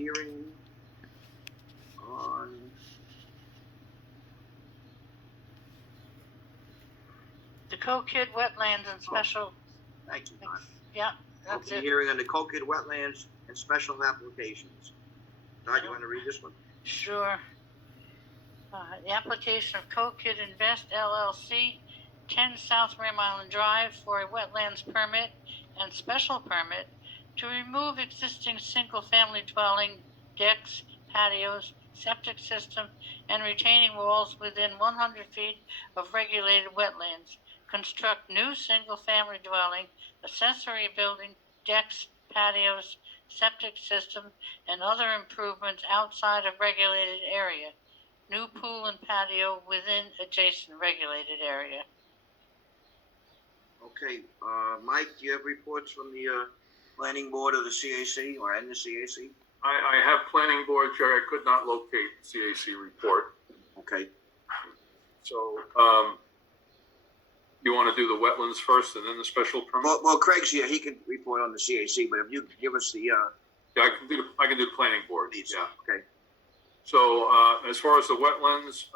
hearing on The Cokehead Wetlands and Special. thank you, Don. Yeah, that's Open it. hearing on the Cokehead Wetlands and special applications. Don, you want to read this one? Sure. The application of Cokehead Invest LLC, 10 South Rim Island Drive, for a wetlands permit and special permit to remove existing single-family dwelling, decks, patios, septic system, and retaining walls within 100 feet of regulated wetlands. Construct new single-family dwelling, accessory building, decks, patios, septic system, and other improvements outside of regulated area. New pool and patio within adjacent regulated area. Okay, Mike, do you have reports from the planning board of the CAC or the CAC? I have planning board, Jerry. I could not locate the CAC report. Okay. So, you want to do the wetlands first and then the special permit? Well, Craig's here. He can report on the CAC, but if you could give us the Yeah, I can do the planning board. needs. Yeah. Okay. So, as far as the wetlands,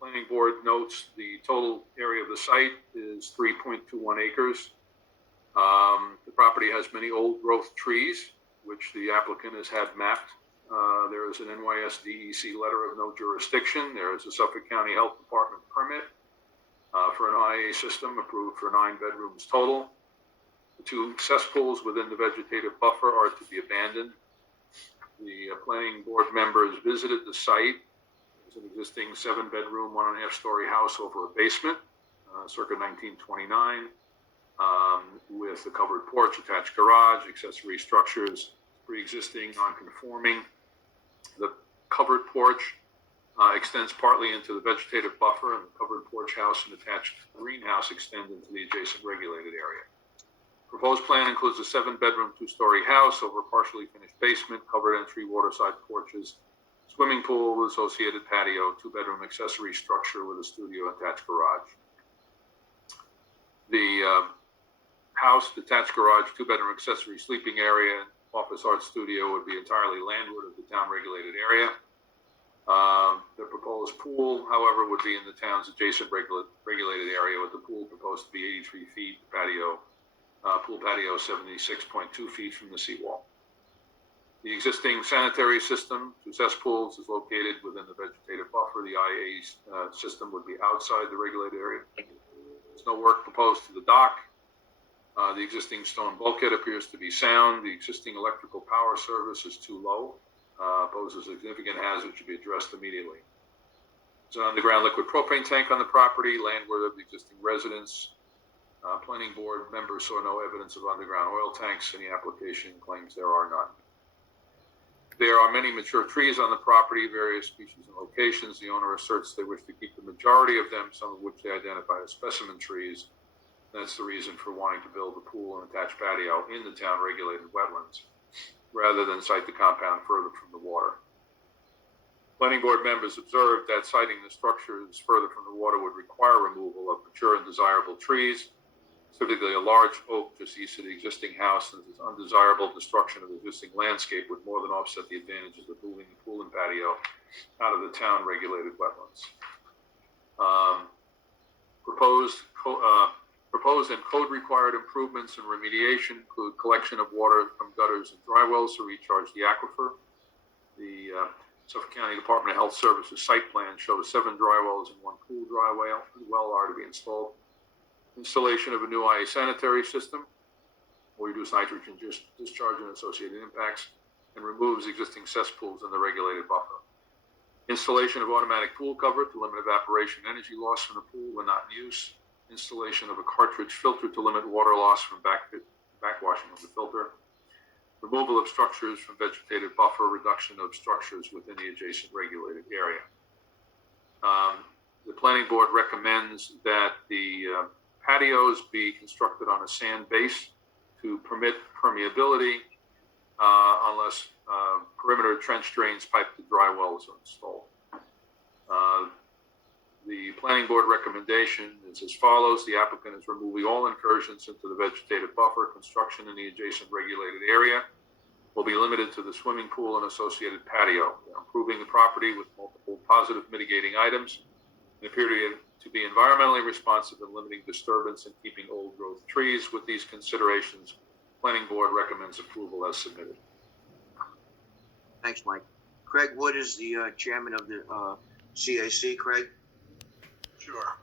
planning board notes the total area of the site is 3.21 acres. The property has many old growth trees, which the applicant has had mapped. There is an NYSDEC letter of no jurisdiction. There is a Suffolk County Health Department permit for an IA system approved for 9 bedrooms total. The 2 cesspools within the vegetative buffer are to be abandoned. The planning board members visited the site. It's an existing 7-bedroom, 1.5-story house over a basement, circa 1929, with a covered porch, attached garage, accessory structures, pre-existing, non-conforming. The covered porch extends partly into the vegetative buffer, and the covered porch house and attached greenhouse extend into the adjacent regulated area. Proposed plan includes a 7-bedroom, 2-story house over a partially finished basement, covered entry, waterside porches, swimming pool, associated patio, 2-bedroom accessory structure with a studio attached garage. The house, detached garage, 2-bedroom accessory sleeping area, office art studio would be entirely landward of the town regulated area. The proposed pool, however, would be in the town's adjacent regulated area, with the pool proposed to be 83 feet, pool patio 76.2 feet from the seawall. The existing sanitary system, 2 cesspools, is located within the vegetative buffer. The IA system would be outside the regulated area. There's no work proposed to the dock. The existing stone bulkhead appears to be sound. The existing electrical power service is too low, poses a significant hazard, should be addressed immediately. There's an underground liquid propane tank on the property, landward of the existing residence. Planning board members saw no evidence of underground oil tanks, and the application claims there are none. There are many mature trees on the property, various species and locations. The owner asserts they wish to keep the majority of them, some of which they identify as specimen trees. That's the reason for wanting to build a pool and attached patio in the town regulated wetlands, rather than site the compound further from the water. Planning board members observed that siting the structures further from the water would require removal of mature and desirable trees, specifically a large oak just east of the existing house, and this undesirable destruction of the existing landscape would more than offset the advantages of moving the pool and patio out of the town regulated wetlands. Proposed and code required improvements and remediation include collection of water from gutters and dry wells to recharge the aquifer. The Suffolk County Department of Health Services site plan shows 7 dry wells and 1 pool dry well are to be installed. Installation of a new IA sanitary system will reduce nitrogen discharge and associated impacts, and removes existing cesspools in the regulated buffer. Installation of automatic pool cover to limit evaporation and energy loss from the pool when not in use. Installation of a cartridge filter to limit water loss from backwashing of the filter. Removal of structures from vegetative buffer, reduction of structures within the adjacent regulated area. The planning board recommends that the patios be constructed on a sand base to permit permeability unless perimeter trench drains piped to dry wells are installed. The planning board recommendation is as follows. The applicant is removing all incursions into the vegetative buffer, construction in the adjacent regulated area. will be limited to the swimming pool and associated patio. They're improving the property with multiple positive mitigating items and appear to be environmentally responsive and limiting disturbance and keeping old growth trees. With these considerations, Planning Board recommends approval as submitted. Thanks, Mike. Craig Wood is the chairman of the CAC. Craig? Sure.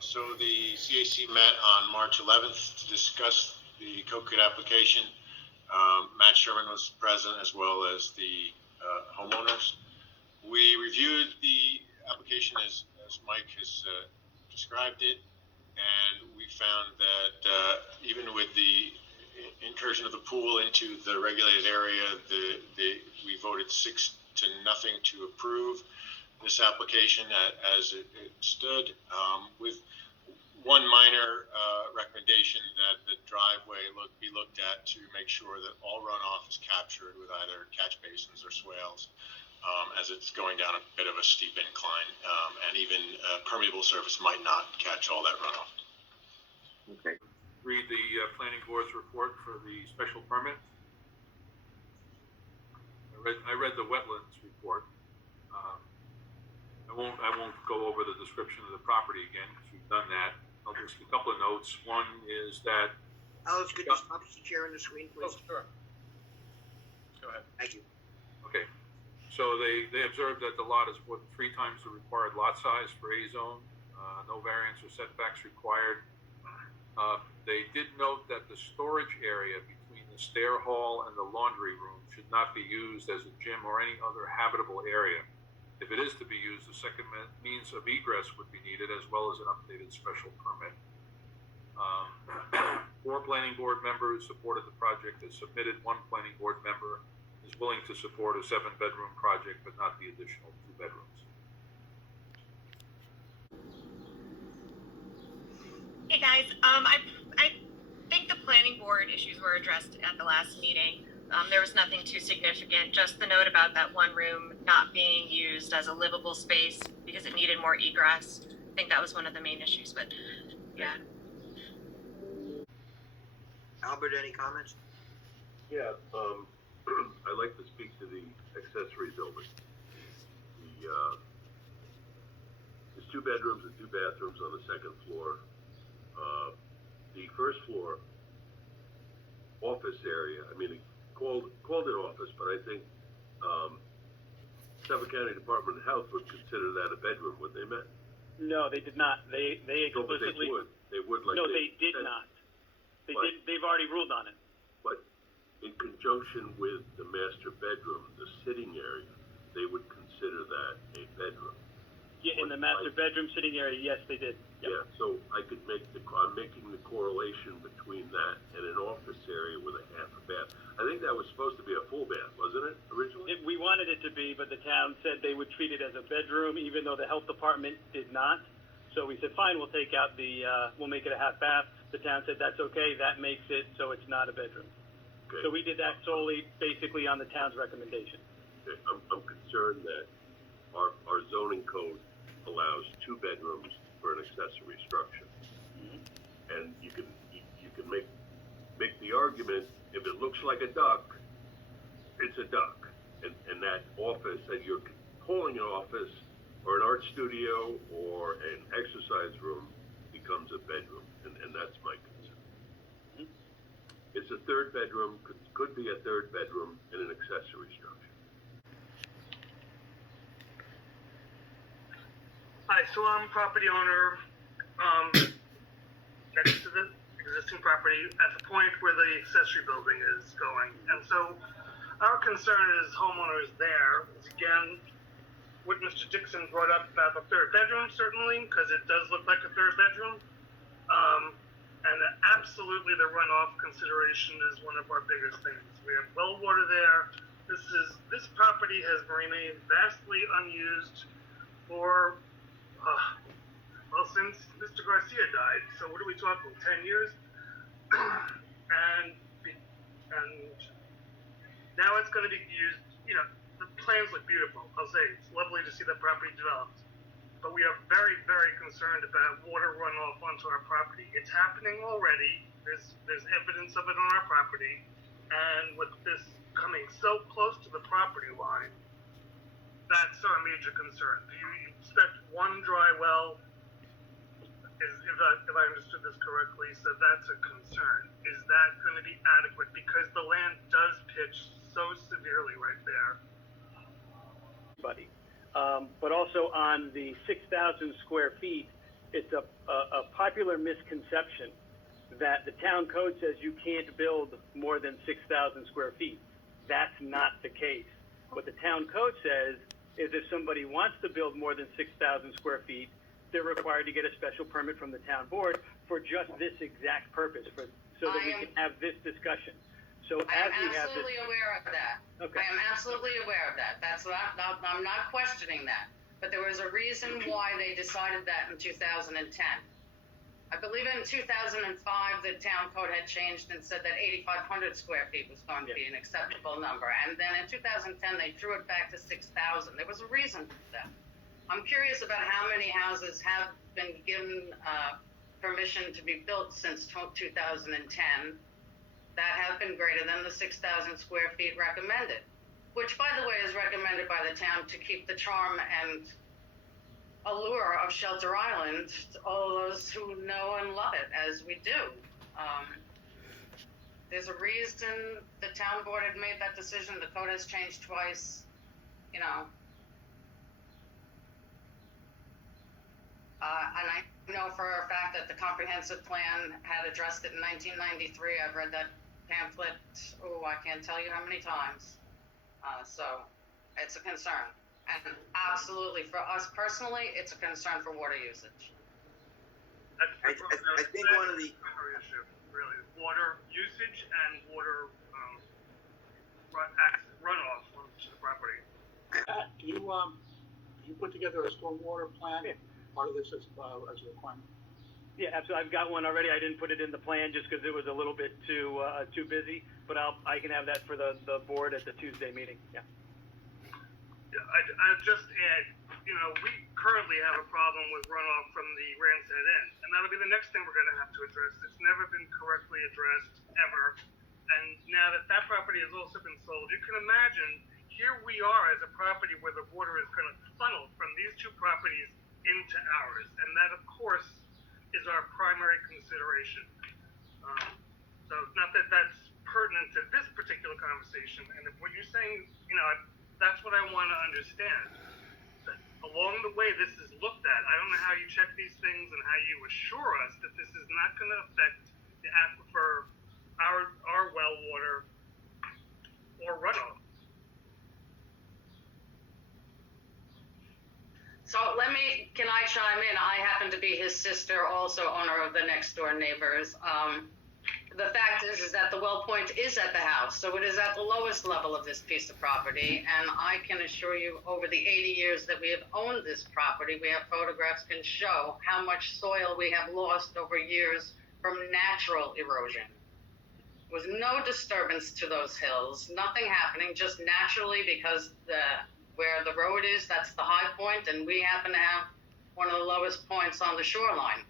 So the CAC met on March 11th to discuss the COKIT application. Matt Sherman was present as well as the homeowners. We reviewed the application as Mike has described it, and we found that even with the incursion of the pool into the regulated area, we voted 6-0 to approve this application as it stood, with one minor recommendation that the driveway be looked at to make sure that all runoff is captured with either catch basins or swales, as it's going down a bit of a steep incline, and even permeable surface might not catch all that runoff. Okay. Read the Planning Board's report for the special permit. I read the wetlands report. I won't go over the description of the property again because we've done that. I'll just a couple of notes. One is that Alex, could you stop sharing the screen, please? Oh, sure. Go ahead. Thank you. okay. So they observed that the lot is more than 3 times the required lot size for A zone. No variance or setbacks required. They did note that the storage area between the stair hall and the laundry room should not be used as a gym or any other habitable area. If it is to be used, a second means of egress would be needed, as well as an updated special permit. 4 planning board members supported the project as submitted. 1 planning board member is willing to support a 7-bedroom project, but not the additional 2 bedrooms. Hey guys, I think the planning board issues were addressed at the last meeting. There was nothing too significant, just the note about that one room not being used as a livable space because it needed more egress. I think that was one of the main issues, but yeah. Albert, any comments? Yeah, I'd like to speak to the accessory building. There's 2 bedrooms and 2 bathrooms on the 2nd floor. The 1st floor office area, I mean, called it office, but I think Suffolk County Department of Health would consider that a bedroom, would they, Matt? No, they did not. They No, but explicitly. they would like. No, they did not. They But- did. They've already ruled on it. But in conjunction with the master bedroom, the sitting area, they would consider that a bedroom. Yeah, in the master bedroom sitting area, yes, they did. Yep. Yeah, so I'm making the correlation between that and an office area with a half a bath. I think that was supposed to be a full bath, wasn't it, originally? We wanted it to be, but the town said they would treat it as a bedroom, even though the health department did not. So we said, fine, we'll take out we'll make it a half bath. The town said, that's okay, that makes it so it's not a bedroom. Okay. So we did that solely, basically, on the town's recommendation. Okay. I'm concerned that our zoning code allows 2 bedrooms for an accessory structure. And you can make the argument, if it looks like a duck, it's a duck. And that office that you're calling an office or an art studio or an exercise room becomes a bedroom, and that's my concern. It's a 3rd bedroom, could be a 3rd bedroom in an accessory structure. Hi, so I'm a property owner next to the existing property at the point where the accessory building is going. And so our concern as homeowners there is, again, what Mr. Dixon brought up about the 3rd bedroom, certainly, because it does look like a 3rd bedroom. And absolutely the runoff consideration is one of our biggest things. We have well water there. This property has remained vastly unused for since Mr. Garcia died. So what are we talking, 10 years? and now it's going to be used, the plans look beautiful. I'll say it's lovely to see that property developed. But we are very, very concerned about water runoff onto our property. It's happening already. There's evidence of it on our property. And with this coming so close to the property line, that's our major concern. Do you expect one dry well? If I understood this correctly, so that's a concern. Is that going to be adequate? Because the land does pitch so severely right there. Buddy. But also on the 6,000 square feet, it's a popular misconception that the town code says you can't build more than 6,000 square feet. That's not the case. What the town code says is if somebody wants to build more than 6,000 square feet, they're required to get a special permit from the town board for just this exact purpose, so that we can have this discussion. So I as am we have this, absolutely aware of that. Okay. I am absolutely aware of that. That's not, I'm not questioning that. But there was a reason why they decided that in 2010. I believe in 2005, the town code had changed and said that 8,500 square feet was going to be an acceptable number. And then in 2010, they drew it back to 6,000. There was a reason for that. I'm curious about how many houses have been given permission to be built since 2010 that have been greater than the 6,000 square feet recommended, which, by the way, is recommended by the town to keep the charm and allure of Shelter Island to all those who know and love it, as we do. There's a reason the town board had made that decision. The code has changed twice, you know. And I know for a fact that the comprehensive plan had addressed it in 1993. I've read that pamphlet, I can't tell you how many times. So it's a concern. And absolutely, for us personally, it's a concern for water usage. I think one of the primary issue, really, water usage and water runoff onto the property. You put together a stormwater plan? Yeah. Part of this is as a requirement. yeah, absolutely. I've got one already. I didn't put it in the plan just because it was a little bit too busy, but I can have that for the board at the Tuesday meeting. Yeah. I'd just add, we currently have a problem with runoff from the Ram's Head Inn, and that'll be the next thing we're going to have to address. It's never been correctly addressed, ever. And now that that property has also been sold, you can imagine, here we are as a property where the water is going to funnel from these two properties into ours, and that, of course, is our primary consideration. So not that that's pertinent to this particular conversation, and if what you're saying, that's what I want to understand. That along the way this is looked at, I don't know how you check these things and how you assure us that this is not going to affect the aquifer, our well water, or runoff. So can I chime in? I happen to be his sister, also owner of the next door neighbors. The fact is that the well point is at the house, so it is at the lowest level of this piece of property. And I can assure you, over the 80 years that we have owned this property, we have photographs can show how much soil we have lost over years from natural erosion. With no disturbance to those hills, nothing happening, just naturally because where the road is, that's the high point, and we happen to have one of the lowest points on the shoreline.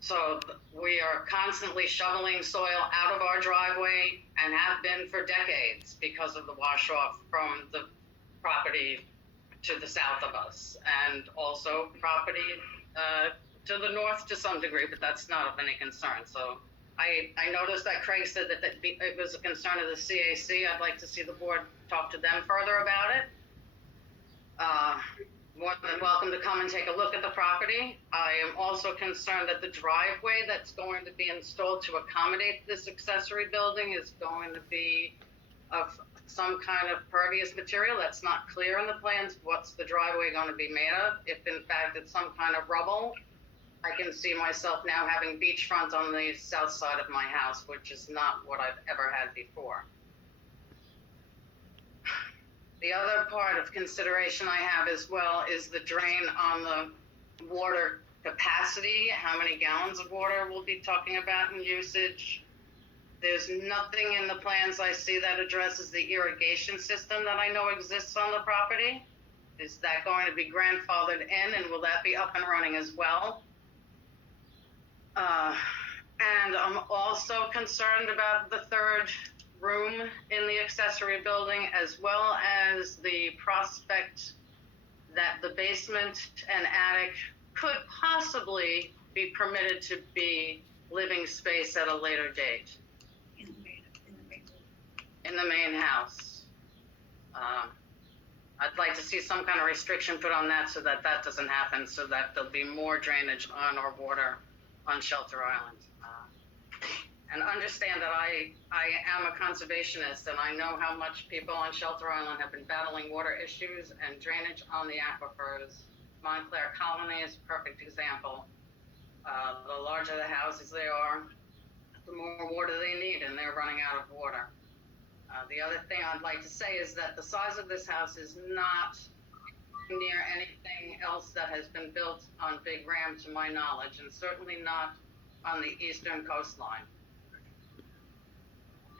So we are constantly shoveling soil out of our driveway and have been for decades because of the wash off from the property to the south of us, and also property to the north to some degree, but that's not of any concern. So I noticed that Craig said that it was a concern of the CAC. I'd like to see the board talk to them further about it. More than welcome to come and take a look at the property. I am also concerned that the driveway that's going to be installed to accommodate this accessory building is going to be of some kind of pervious material. That's not clear in the plans. What's the driveway going to be made of? If in fact it's some kind of rubble, I can see myself now having beachfront on the south side of my house, which is not what I've ever had before. The other part of consideration I have as well is the drain on the water capacity. How many gallons of water we'll be talking about in usage. There's nothing in the plans I see that addresses the irrigation system that I know exists on the property. Is that going to be grandfathered in, and will that be up and running as well? And I'm also concerned about the third room in the accessory building, as well as the prospect that the basement and attic could possibly be permitted to be living space at a later date in the main house. I'd like to see some kind of restriction put on that so that that doesn't happen, so that there'll be more drainage on our water on Shelter Island. And understand that I am a conservationist, and I know how much people on Shelter Island have been battling water issues and drainage on the aquifers. Montclair Colony is a perfect example. The larger the houses they are, the more water they need, and they're running out of water. The other thing I'd like to say is that the size of this house is not near anything else that has been built on Big Ram to my knowledge, and certainly not on the eastern coastline.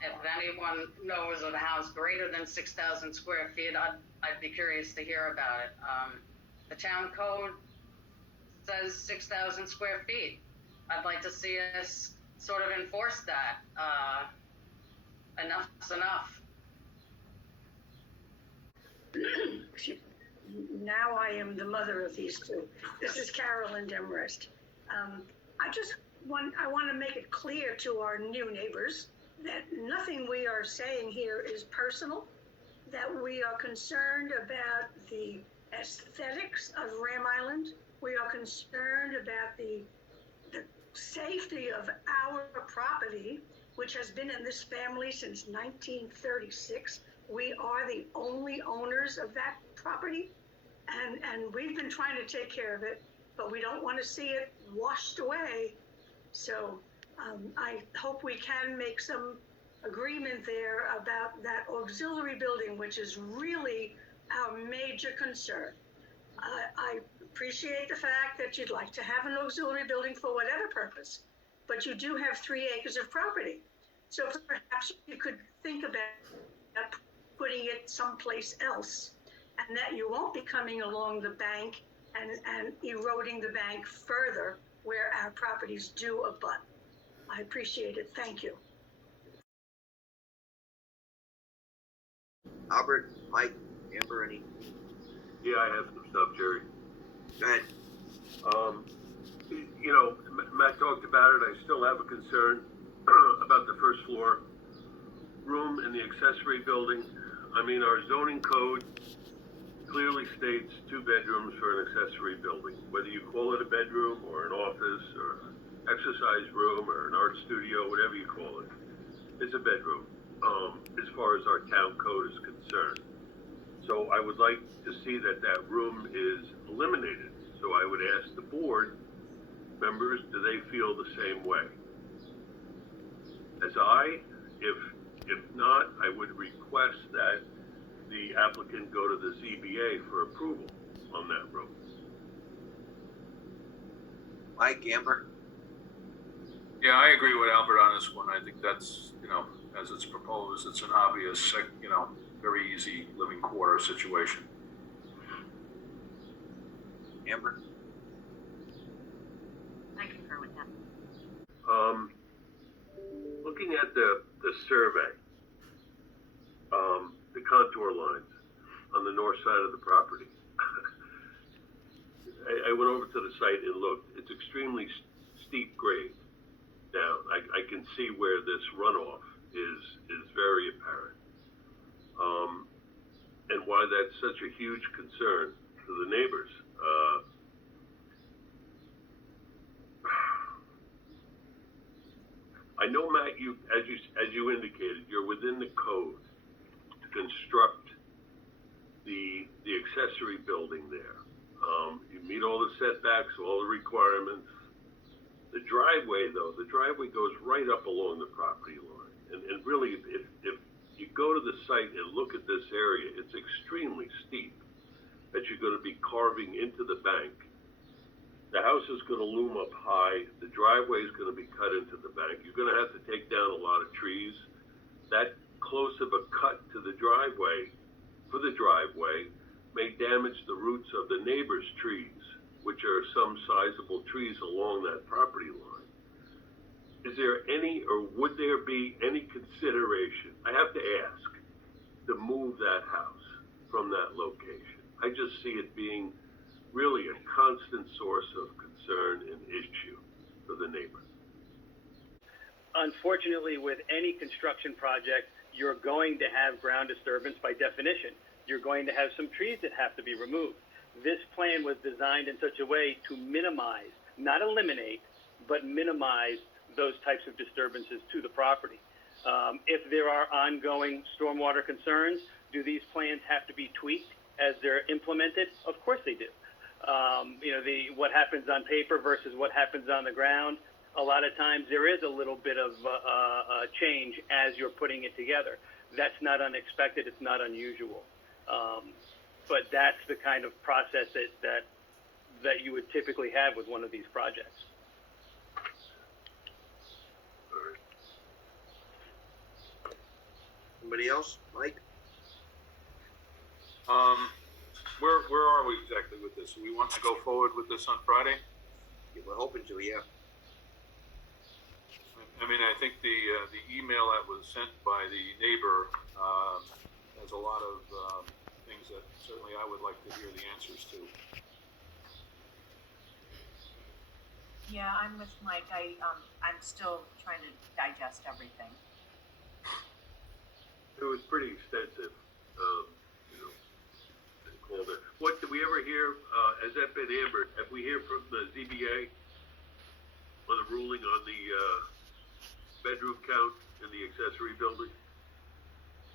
If anyone knows of a house greater than 6,000 square feet, I'd be curious to hear about it. The town code says 6,000 square feet. I'd like to see us sort of enforce that. Enough's enough. Now I am the mother of these two. This is Carolyn Demarest. I want to make it clear to our new neighbors that nothing we are saying here is personal, that we are concerned about the aesthetics of Ram Island. We are concerned about the safety of our property, which has been in this family since 1936. We are the only owners of that property, and we've been trying to take care of it, but we don't want to see it washed away. So I hope we can make some agreement there about that auxiliary building, which is really our major concern. I appreciate the fact that you'd like to have an auxiliary building for whatever purpose, but you do have 3 acres of property. So perhaps you could think about putting it someplace else, and that you won't be coming along the bank and eroding the bank further where our properties do abut. I appreciate it. Thank you. Albert, Mike, Amber, any? Yeah, I have some stuff, Jerry. Go ahead. You know, Matt talked about it. I still have a concern about the first floor room in the accessory building. I mean, our zoning code clearly states 2 bedrooms for an accessory building. Whether you call it a bedroom or an office or exercise room or an art studio, whatever you call it, it's a bedroom, as far as our town code is concerned. So I would like to see that that room is eliminated. So I would ask the board members, do they feel the same way as I? If not, I would request that the applicant go to the ZBA for approval on that room. Mike, Amber? Yeah, I agree with Albert on this one. I think that's, as it's proposed, it's an obvious, very easy living quarter situation. Amber? I concur with that. Looking at the survey, the contour lines on the north side of the property, I went over to the site and looked. It's extremely steep grade down. I can see where this runoff is very apparent, and why that's such a huge concern to the neighbors. I know, Matt, as you indicated, you're within the code to construct the accessory building there. You meet all the setbacks, all the requirements. The driveway, though, goes right up along the property line. And really, if you go to the site and look at this area, it's extremely steep that you're going to be carving into the bank. The house is going to loom up high. The driveway is going to be cut into the bank. You're going to have to take down a lot of trees. That close of a cut to the driveway, for the driveway, may damage the roots of the neighbor's trees, which are some sizable trees along that property line. Is there any any, or would there be any consideration, I have to ask, to move that house from that location? I just see it being really a constant source of concern and issue for the neighbor. Unfortunately, with any construction project, you're going to have ground disturbance by definition. You're going to have some trees that have to be removed. This plan was designed in such a way to minimize, not eliminate, but minimize those types of disturbances to the property. If there are ongoing stormwater concerns, do these plans have to be tweaked as they're implemented? Of course they do. What happens on paper versus what happens on the ground, a lot of times there is a little bit of change as you're putting it together. That's not unexpected, it's not unusual. But that's the kind of process that you would typically have with one of these projects. Anybody else? Mike? Where are we exactly with this? We want to go forward with this on Friday? Yeah, we're hoping to, yeah. I mean, I think the email that was sent by the neighbor has a lot of things that certainly I would like to hear the answers to. Yeah, I'm with Mike. I'm still trying to digest everything. It was pretty extensive, called it. What, did we ever hear, has that been hammered? Have we heard from the ZBA on the ruling on the bedroom count in the accessory building?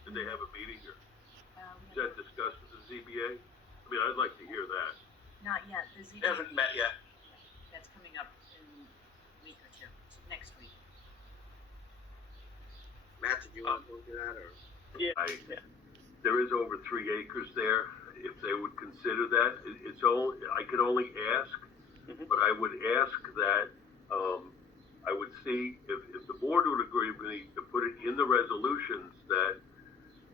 Did they have a meeting, or is that discussed with the ZBA? I mean, I'd like to hear that. Not yet. The ZBA, They haven't met yet. that's coming up in a week or two, so next week. Matt, did you want to go to that, or? Yeah. There is over 3 acres there. If they would consider that, it's only, I can only ask, but I would ask that, I would see if the board would agree with me to put it in the resolutions that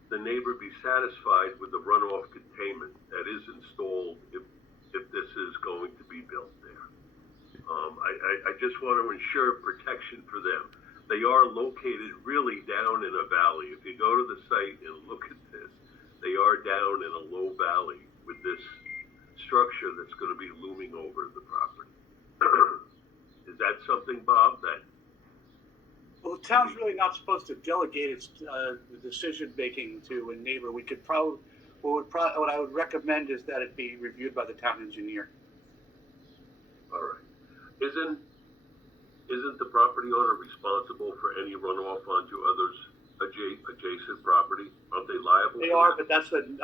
the neighbor be satisfied with the runoff containment that is installed if this is going to be built there. I just want to ensure protection for them. They are located really down in a valley. If you go to the site and look at this, they are down in a low valley with this structure that's going to be looming over the property. Is that something, Bob, that? Well, the town's really not supposed to delegate its decision-making to a neighbor. We could probably, what I would recommend is that it be reviewed by the town engineer. All right. Isn't the property owner responsible for any runoff onto others' adjacent property? Aren't they liable? They are, but that's an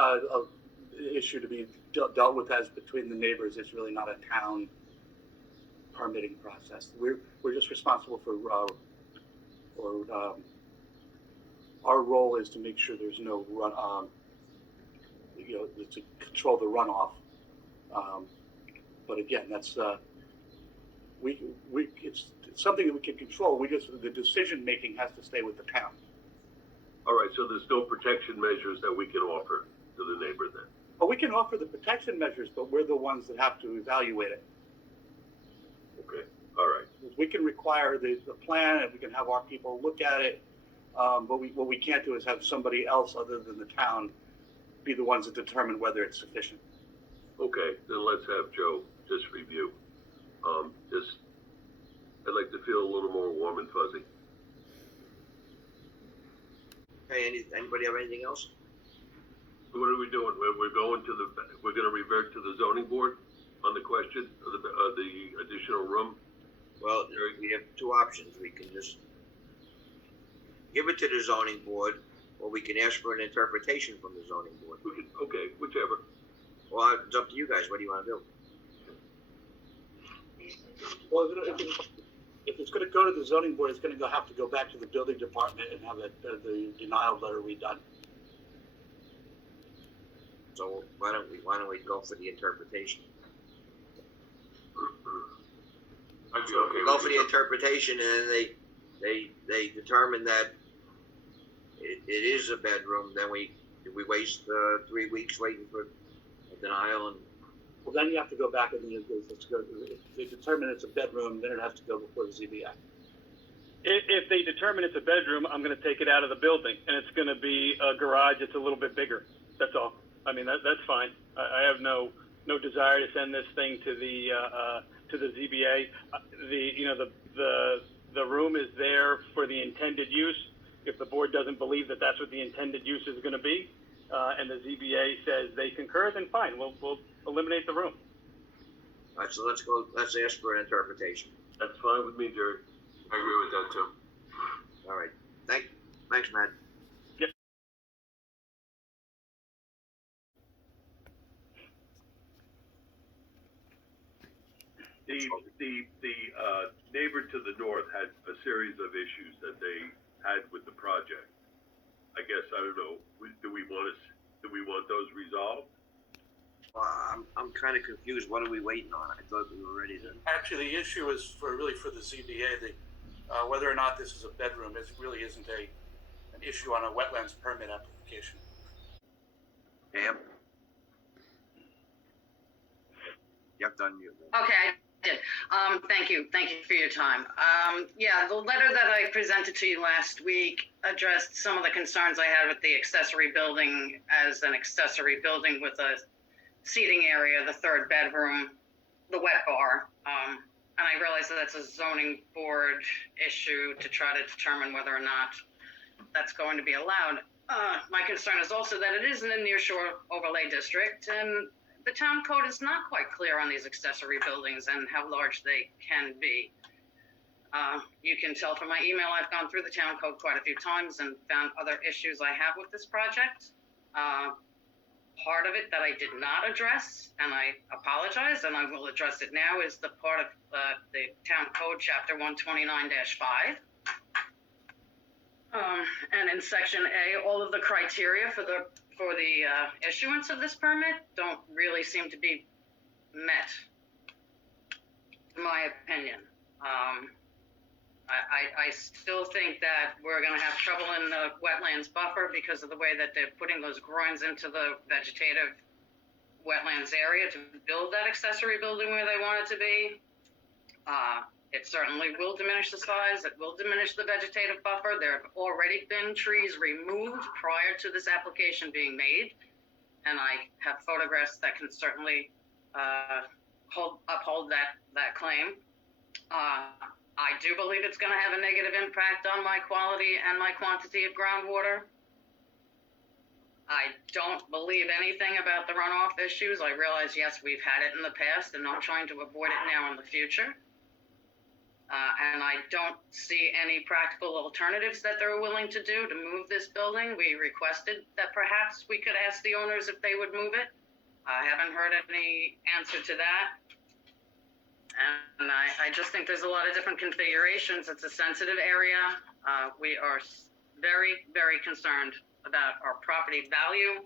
issue to be dealt with as between the neighbors. It's really not a town permitting process. We're just responsible for our role is to make sure there's no run, to control the runoff. But again, that's it's something that we can control. The decision making has to stay with the town. All right, so there's no protection measures that we can offer to the neighbor then? Well, we can offer the protection measures, but we're the ones that have to evaluate it. Okay, all right. We can require the plan, and we can have our people look at it, but what we can't do is have somebody else other than the town be the ones that determine whether it's sufficient. Okay, then let's have Joe just review. I'd like to feel a little more warm and fuzzy. Hey, anybody have anything else? What are we doing? We're going to revert to the zoning board on the question of the additional room? Well, we have two options. We can just give it to the zoning board, or we can ask for an interpretation from the zoning board. Okay, whichever. Well, it's up to you guys. What do you want to do? Well, if it's going to go to the zoning board, it's going to have to go back to the building department and have the denial letter redone. So why don't we go for the interpretation? I'd be okay Go with for the interpretation, and then they determine that it is a bedroom. Then we waste 3 weeks waiting for a denial, and Well, then you have to go back and if they determine it's a bedroom, then it has to go before the ZBA. If they determine it's a bedroom, I'm going to take it out of the building, and it's going to be a garage that's a little bit bigger. That's all. I mean, that's fine. I have no desire to send this thing to the ZBA. The room is there for the intended use. If the board doesn't believe that that's what the intended use is going to be, and the ZBA says they concur, then fine. We'll eliminate the room. All right, so let's ask for an interpretation. That's fine with me, Jerry. I agree with that too. All right, thanks, Matt. The neighbor to the north had a series of issues that they had with the project. I guess, I don't know, do we want those resolved? I'm kind of confused. What are we waiting on? I thought we were ready to. Actually, the issue is really for the ZBA. Whether or not this is a bedroom really isn't an issue on a wetlands permit application. Pam? Yep, done you. Okay, I did. Thank you for your time. Yeah, the letter that I presented to you last week addressed some of the concerns I had with the accessory building as an accessory building with a seating area, the third bedroom, the wet bar. And I realize that that's a zoning board issue to try to determine whether or not that's going to be allowed. My concern is also that it is in the nearshore overlay district, and the town code is not quite clear on these accessory buildings and how large they can be. You can tell from my email, I've gone through the town code quite a few times and found other issues I have with this project. Part of it that I did not address, and I apologize, and I will address it now, is the part of the town code, chapter 129-5. And in section A, all of the criteria for the issuance of this permit don't really seem to be met, in my opinion. I still think that we're going to have trouble in the wetlands buffer because of the way that they're putting those groins into the vegetative wetlands area to build that accessory building where they want it to be. It certainly will diminish the size. It will diminish the vegetative buffer. There have already been trees removed prior to this application being made, and I have photographs that can certainly uphold that claim. I do believe it's going to have a negative impact on my quality and my quantity of groundwater. I don't believe anything about the runoff issues. I realize, yes, we've had it in the past, and I'm trying to avoid it now in the future. And I don't see any practical alternatives that they're willing to do to move this building. We requested that perhaps we could ask the owners if they would move it. I haven't heard any answer to that. And I just think there's a lot of different configurations. It's a sensitive area. We are very, very concerned about our property value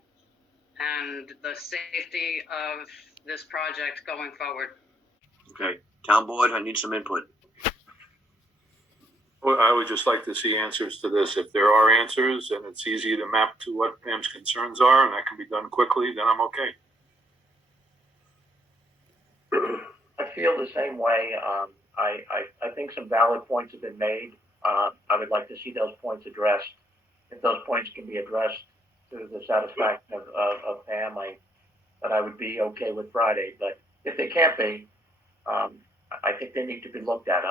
and the safety of this project going forward. Okay, town board, I need some input. Well, I would just like to see answers to this. If there are answers and it's easy to map to what Pam's concerns are and that can be done quickly, then I'm okay. I feel the same way. I think some valid points have been made. I would like to see those points addressed. If those points can be addressed to the satisfaction of Pam, I would be okay with Friday. But if they can't be, I think they need to be looked at.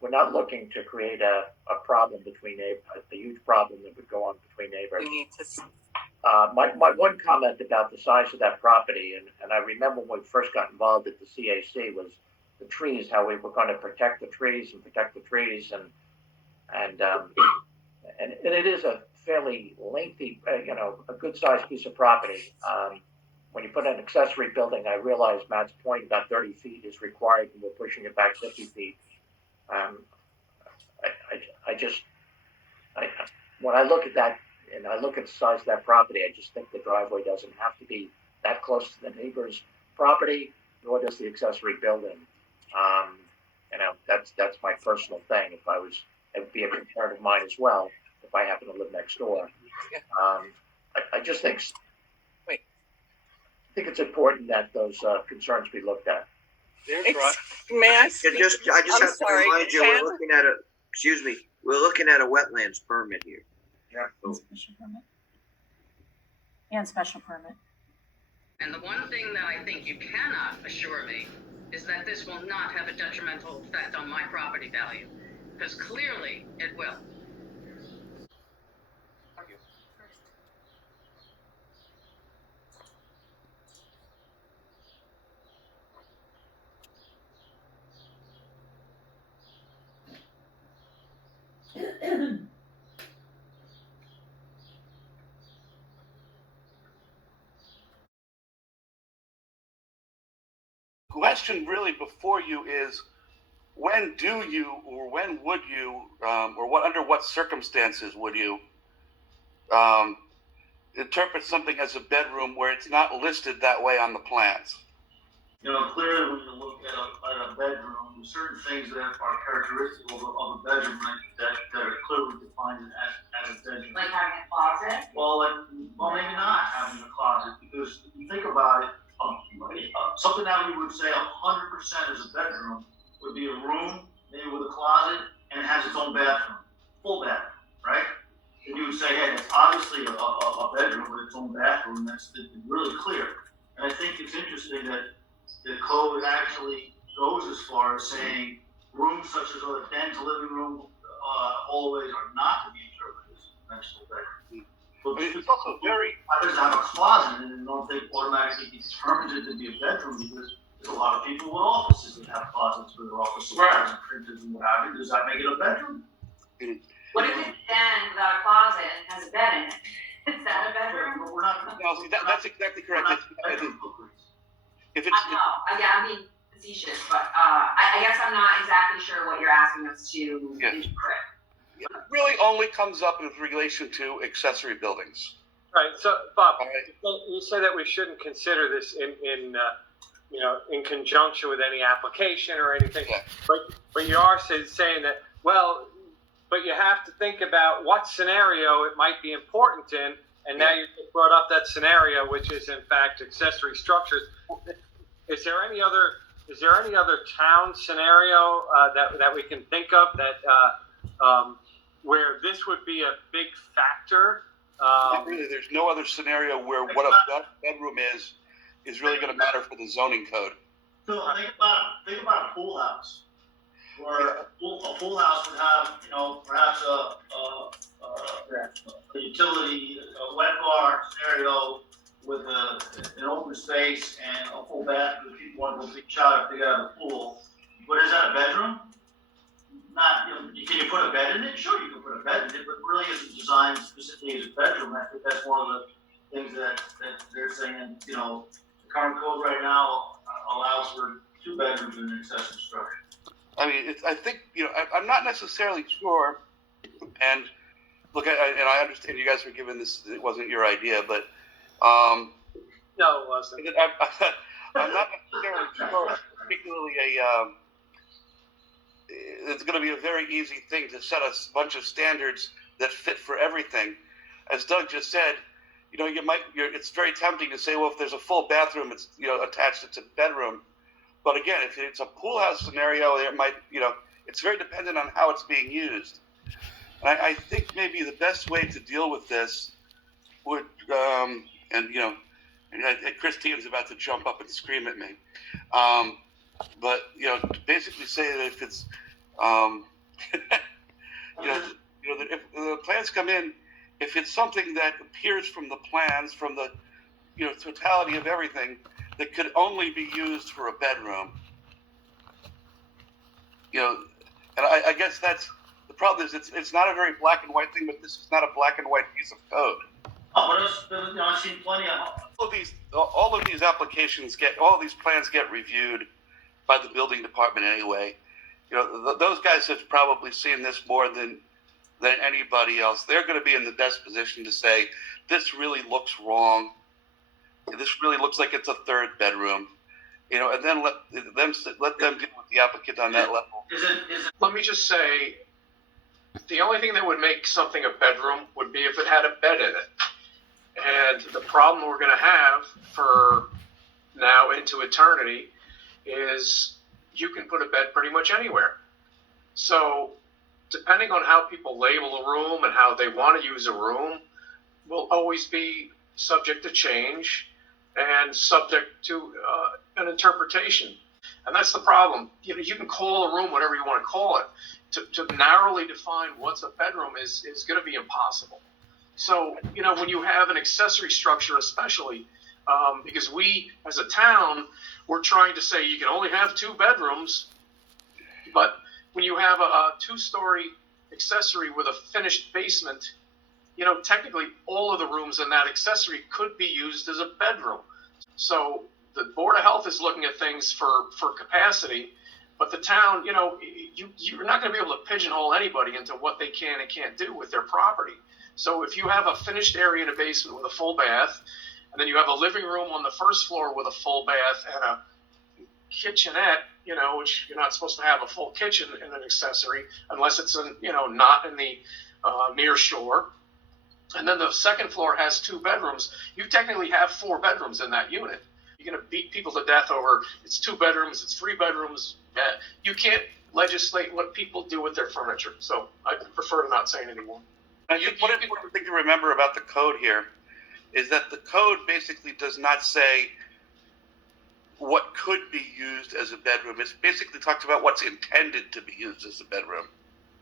We're not looking to create a problem between neighbors, a huge problem that would go on between neighbors. We need to. My one comment about the size of that property, and I remember when we first got involved at the CAC, was the trees, how we were going to protect the trees, and it is a fairly lengthy, a good sized piece of property. When you put an accessory building, I realize Matt's point about 30 feet is required, and we're pushing it back 50 feet. When I look at that, and I look at the size of that property, I just think the driveway doesn't have to be that close to the neighbor's property, nor does the accessory building. That's my personal thing. It would be a concern of mine as well if I happen to live next door. I just think it's important that those concerns be looked at. May I speak? I just I'm have sorry. to remind you, we're looking at excuse me, We're looking at a wetlands permit here. Special permit. And special permit. And the one thing that I think you cannot assure me is that this will not have a detrimental effect on my property value, because clearly it will. Question really before you is, when do you, or when would you, or what, under what circumstances would you interpret something as a bedroom where it's not listed that way on the plans? You know, clearly when you look at a bedroom, there's certain things that are characteristic of a bedroom that are clearly defined as a bedroom. Like having a closet? Well, maybe not having a closet, because if you think about it, something that we would say 100% is a bedroom would be a room, maybe with a closet, and it has its own bathroom, full bathroom, right? And you would say, hey, it's obviously a bedroom with its own bathroom. That's really clear. And I think it's interesting that the code actually goes as far as saying rooms such as a den to living room, hallways are not to be interpreted as conventional bedroom. But it's also very others have a closet and don't think automatically determines it to be a bedroom, because there's a lot of people with offices that have closets for their office supplies and printers and what have you. Does that make it a bedroom? What if it's den without a closet and has a bed in it? Is that a bedroom? We're not. No, see, that's exactly correct. If it's, I know, yeah, I mean, facetious, but, I guess I'm not exactly sure what you're asking us to interpret. it really only comes up in relation to accessory buildings. Right. So, Bob, All right. you say that we shouldn't consider this in conjunction with any application or anything. Yeah. But you are saying that, well, but you have to think about what scenario it might be important in, and now you brought up that scenario, which is in fact accessory structures. Is there any other town scenario that we can think of that where this would be a big factor? Really, there's no other scenario where what a bedroom is really going to matter for the zoning code. So think about a pool house, where a pool house would have, perhaps a utility, a wet bar scenario with an open space and a full bath for people want to go take a shower if they get out of the pool. But is that a bedroom? Not, can you put a bed in it? Sure, you can put a bed in it, but really isn't designed specifically as a bedroom. I think that's one of the things that they're saying, the current code right now allows for 2 bedrooms in an accessory structure. I mean, I think, I'm not necessarily sure, and look, I understand you guys were given this, it wasn't your idea, but No, it wasn't. I'm not necessarily sure, particularly it's going to be a very easy thing to set a bunch of standards that fit for everything. As Doug just said, it's very tempting to say, well, if there's a full bathroom, it's, attached, it's a bedroom. But again, if it's a pool house scenario, it might, it's very dependent on how it's being used. And I think maybe the best way to deal with this would, Christine's about to jump up and scream at me. But, basically say that if it's, if the plans come in, if it's something that appears from the plans, from the, totality of everything, that could only be used for a bedroom, and I guess that's, the problem is it's not a very black and white thing, but this is not a black and white piece of code. Oh, but I've seen plenty of... All of these applications all of these plans get reviewed by the building department anyway. Those guys have probably seen this more than anybody else. They're going to be in the best position to say, this really looks wrong. This really looks like it's a 3rd bedroom. And then let them deal with the applicant on that level. Let me just say, the only thing that would make something a bedroom would be if it had a bed in it. And the problem we're going to have for now into eternity is you can put a bed pretty much anywhere. So depending on how people label a room and how they want to use a room, will always be subject to change and subject to an interpretation. And that's the problem. You know, you can call a room whatever you want to call it. To narrowly define what's a bedroom is going to be impossible. So, you know, when you have an accessory structure, especially, because we, as a town, we're trying to say you can only have 2 bedrooms, but when you have a 2-story accessory with a finished basement, you know, technically all of the rooms in that accessory could be used as a bedroom. So the Board of Health is looking at things for capacity, but the town, you know, you're not going to be able to pigeonhole anybody into what they can and can't do with their property. So if you have a finished area in a basement with a full bath, and then you have a living room on the first floor with a full bath and a kitchenette, you know, which you're not supposed to have a full kitchen in an accessory unless it's not in the near shore. And then the second floor has 2 bedrooms. You technically have 4 bedrooms in that unit. You're going to beat people to death over it's 2 bedrooms, it's 3 bedrooms. You can't legislate what people do with their furniture. So I prefer to not say anything more. One important thing to remember about the code here is that the code basically does not say what could be used as a bedroom. It basically talks about what's intended to be used as a bedroom.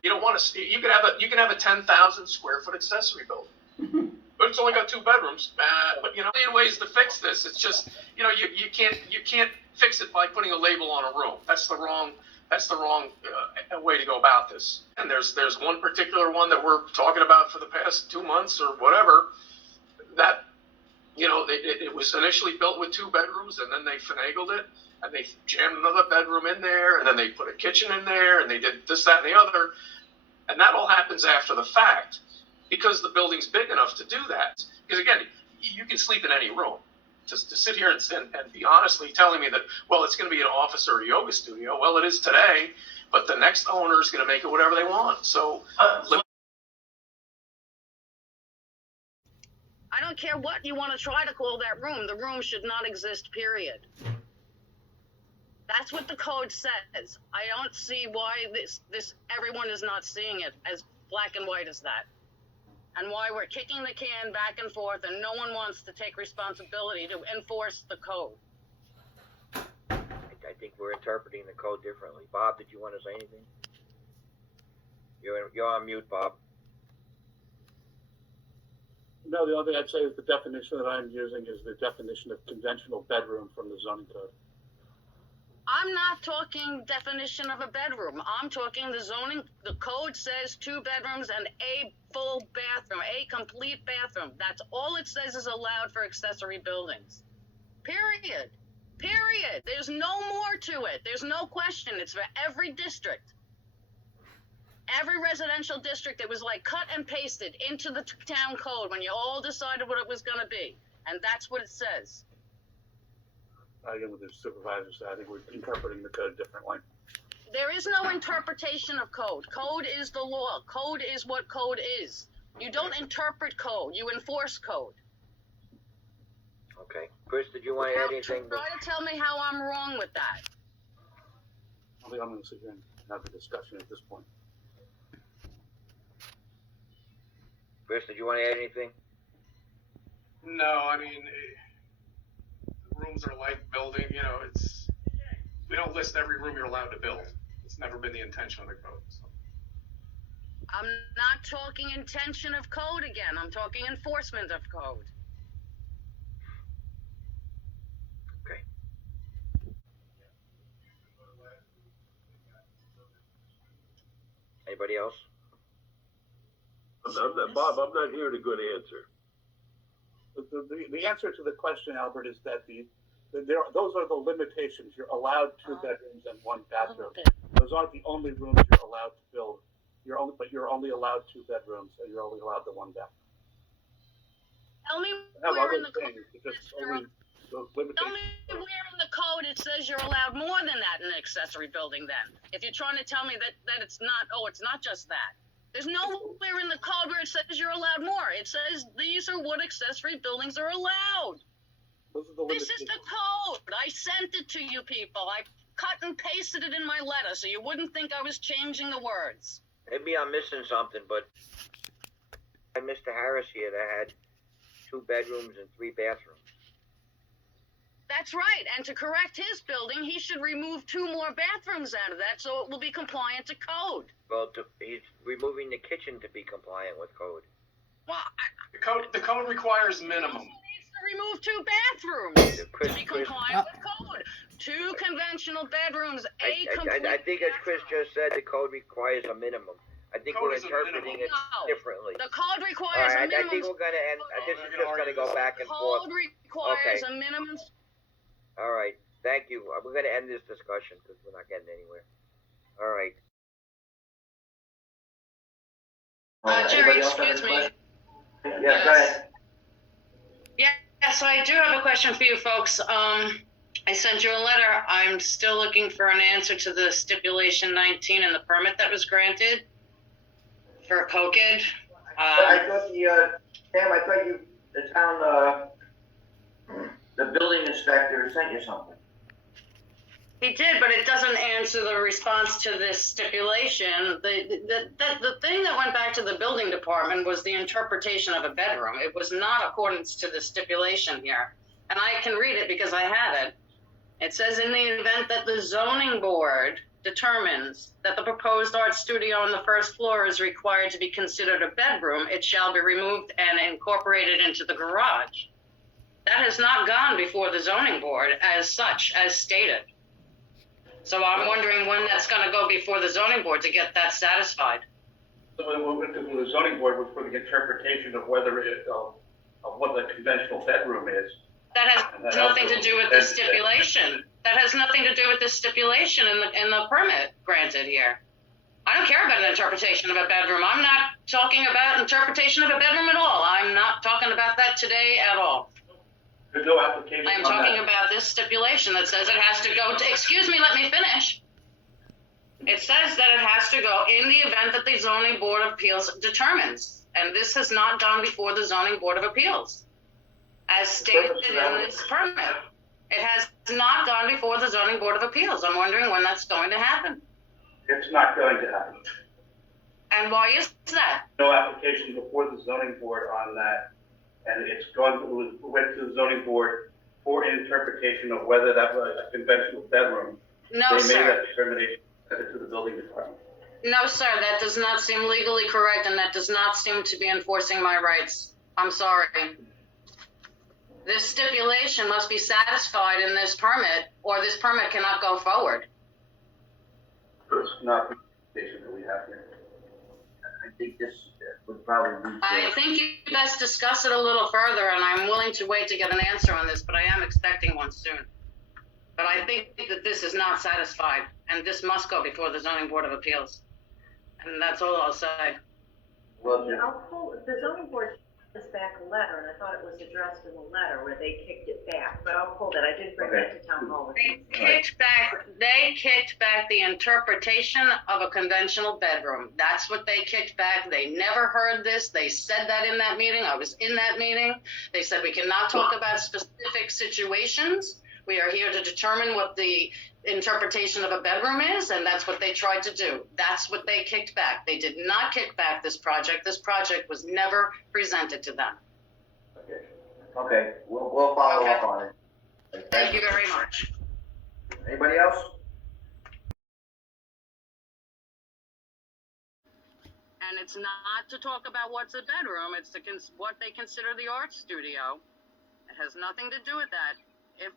You don't want to. You can have a 10,000 square foot accessory building, but it's only got 2 bedrooms. But you know, there are ways to fix this. It's just you can't fix it by putting a label on a room. That's the wrong way to go about this. And there's one particular one that we're talking about for the past 2 months or whatever. That it was initially built with 2 bedrooms, and then they finagled it, and they jammed another bedroom in there, and then they put a kitchen in there, and they did this, that, and the other. And that all happens after the fact because the building's big enough to do that. Because again, you can sleep in any room. To sit here and be honestly telling me that, well, it's going to be an office or a yoga studio. Well, it is today, but the next owner is going to make it whatever they want. So I don't care what you want to try to call that room. The room should not exist, period. That's what the code says. I don't see why this everyone is not seeing it as black and white as that. And why we're kicking the can back and forth and no one wants to take responsibility to enforce the code. I think we're interpreting the code differently. Bob, did you want to say anything? You're on mute, Bob. No, the only thing I'd say is the definition that I'm using is the definition of conventional bedroom from the zoning code. I'm not talking definition of a bedroom. I'm talking the code says 2 bedrooms and a full bathroom, a complete bathroom. That's all it says is allowed for accessory buildings. Period. Period. There's no more to it. There's no question. It's for every district. Every residential district, it was like cut and pasted into the town code when you all decided what it was going to be. And that's what it says. Again, with the supervisors, I think we're interpreting the code differently. There is no interpretation of code. Code is the law. Code is what code is. You don't interpret code. You enforce code. Okay. Chris, did you want to add anything? Try to tell me how I'm wrong with that. I think I'm going to sit here and have a discussion at this point. Chris, did you want to add anything? No, I mean, rooms are like building. We don't list every room you're allowed to build. It's never been the intention of the code. So. I'm not talking intention of code again. I'm talking enforcement of code. Okay. Anybody else? Bob, I'm not hearing a good answer. The answer to the question, Albert, is that those are the limitations. You're allowed 2 bedrooms and 1 bathroom. Those aren't the only rooms you're allowed to build. But you're only allowed 2 bedrooms and you're only allowed the 1 bathroom. Tell me where in the code it says you're allowed more than that in an accessory building then. If you're trying to tell me that it's not just that. There's nowhere in the code where it says you're allowed more. It says these are what accessory buildings are allowed. This is the code. I sent it to you people. I cut and pasted it in my letter so you wouldn't think I was changing the words. maybe I'm missing something, but Mr. Harris here that had 2 bedrooms and 3 bathrooms. That's right, and to correct his building, he should remove 2 more bathrooms out of that so it will be compliant to code. Well, he's removing the kitchen to be compliant with code. Well, The code requires minimum. he needs to remove 2 bathrooms Chris, to be compliant with code. 2 conventional bedrooms, I think as Chris just said, the code requires a minimum. I think Code we're is a interpreting it minimum. differently. The code All requires right, a minimum. I think we're gonna end. This is just gonna go back and forth. Code requires Okay. a minimum. All right, thank you. We're gonna end this discussion because we're not getting anywhere. All right. Jerry, excuse me. Yeah, go ahead. Yes, I do have a question for you folks. I sent you a letter. I'm still looking for an answer to the stipulation 19 and the permit that was granted for COKID. I thought Pam, I thought the town, the building inspector sent you something. He did, but it doesn't answer the response to this stipulation. The thing that went back to the building department was the interpretation of a bedroom. It was not accordance to the stipulation here. And I can read it because I had it. It says, in the event that the zoning board determines that the proposed art studio on the first floor is required to be considered a bedroom, it shall be removed and incorporated into the garage. That has not gone before the zoning board as such, as stated. So I'm wondering when that's gonna go before the zoning board to get that satisfied. So what went to the zoning board was for the interpretation of whether of what the conventional bedroom is. That has nothing to do with the stipulation. That has nothing to do with the stipulation in the permit granted here. I don't care about an interpretation of a bedroom. I'm not talking about interpretation of a bedroom at all. I'm not talking about that today at all. There's no application I am on talking that. about this stipulation that says it has to go to, excuse me, let me finish. It says that it has to go in the event that the zoning board of appeals determines. And this has not gone before the zoning board of appeals, as stated in this permit. It has not gone before the zoning board of appeals. I'm wondering when that's going to happen. It's not going to happen. And why is that? No application before the zoning board on that. And went to the zoning board for interpretation of whether that was a conventional bedroom. No, They made sir. that determination, sent it to the building department. No, sir, that does not seem legally correct, and that does not seem to be enforcing my rights. I'm sorry. This stipulation must be satisfied in this permit, or this permit cannot go forward. It's not the interpretation that we have here. I think this would probably be. I think you best discuss it a little further, and I'm willing to wait to get an answer on this, but I am expecting one soon. But I think that this is not satisfied, and this must go before the zoning board of appeals. And that's all I'll say. Well, I'll pull, the zoning board sent us back a letter, and I thought it was addressed in the letter where they kicked it back, but I'll pull that. I did bring that to town hall. They kicked back the interpretation of a conventional bedroom. That's what they kicked back. They never heard this. They said that in that meeting. I was in that meeting. They said we cannot talk about specific situations. We are here to determine what the interpretation of a bedroom is, and that's what they tried to do. That's what they kicked back. They did not kick back this project. This project was never presented to them. Okay, we'll follow up on it. Thank you very much. Anybody else? And it's not to talk about what's a bedroom, it's what they consider the art studio. It has nothing to do with that. If,